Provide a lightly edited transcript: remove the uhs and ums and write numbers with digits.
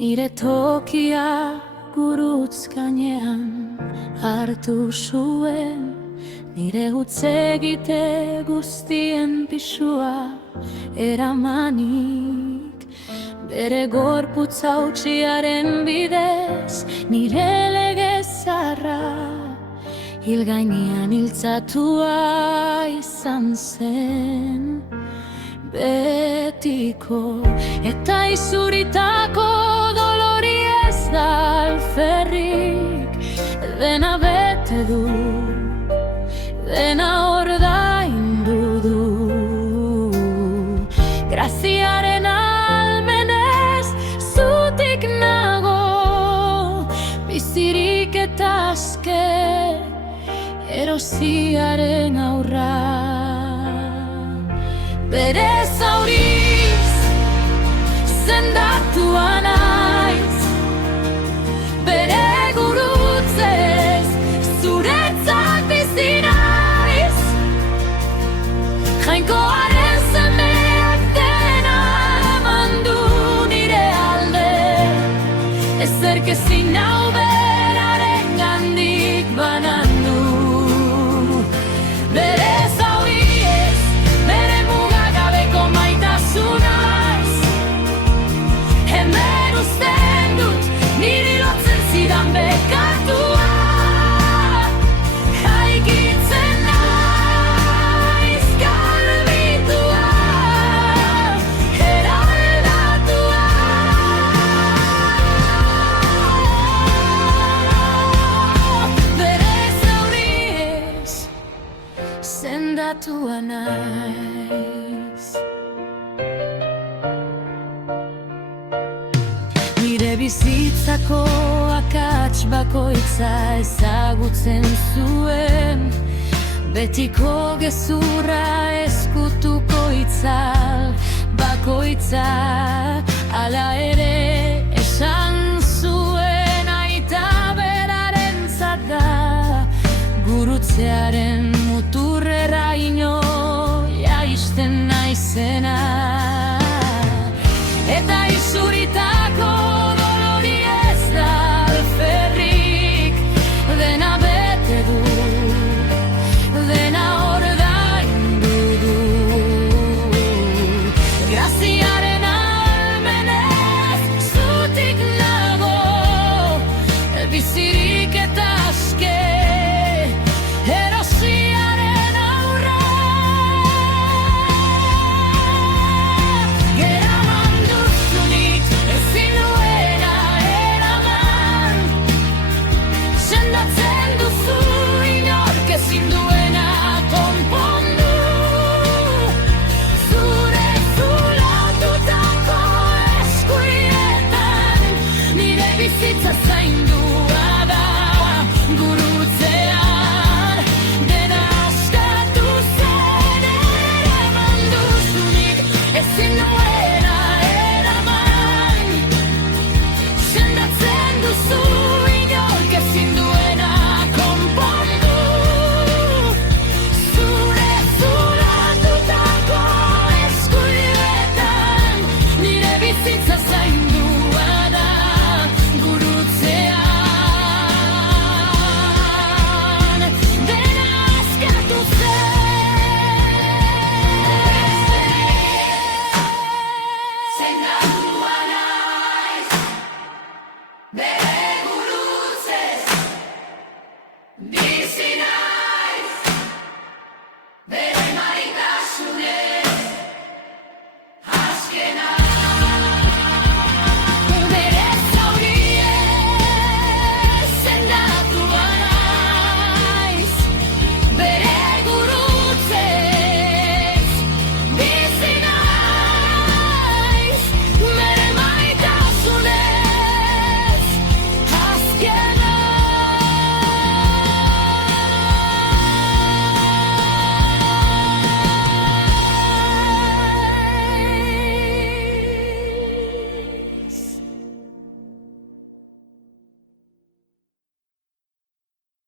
Nire tokia gurutz gainean hartu zuen, nire hutsegite guztien pisua eramanik. Bere gorputz hautsiaren bidez nire legezarra hil gainean hiltzatua izan zen. Betiko eta izuritako dolori ez da alferrik, dena bete du, dena ordaindu du. Graziaren almenez zutik nago, bizirik eta aske erosiaren aurra. Bere zauriz sendatua naiz, bere gurutzez zuretzat bizi naiz. Jainkoaren semeak dena eman du nire alde, ezerk ezin nau beraren gandik banandu. Bere sendatua naiz. Nire bizitzako akats bakoitza ezagutzen zuen, betiko gezurra eskutuko itzal bakoitza. Hala ere esan zuen aita berarentzat da, gurutzearen muturrera ino jaisten naizena. Eta izuritako dolori ez da alferrik, dena bete du, dena ordaindu du. Graziaren almenez zutik nago, bizirik eta aske erosiaren aurra. Eraman duzunik ezin nuena eraman, sendatzen duzu inork ezin duena konpondu. Zure zulatutako eskuinetan nire bizitza zaindua da gurutzean. Dena askatu zen eraman duzunik ezin nuena eraman, sendatzen duzu inork ezin duena konpondu. Zure zulatutako eskuinetan nire bizitza zaindua da gurutzean. Dena askatu zen sendatua naiz, bere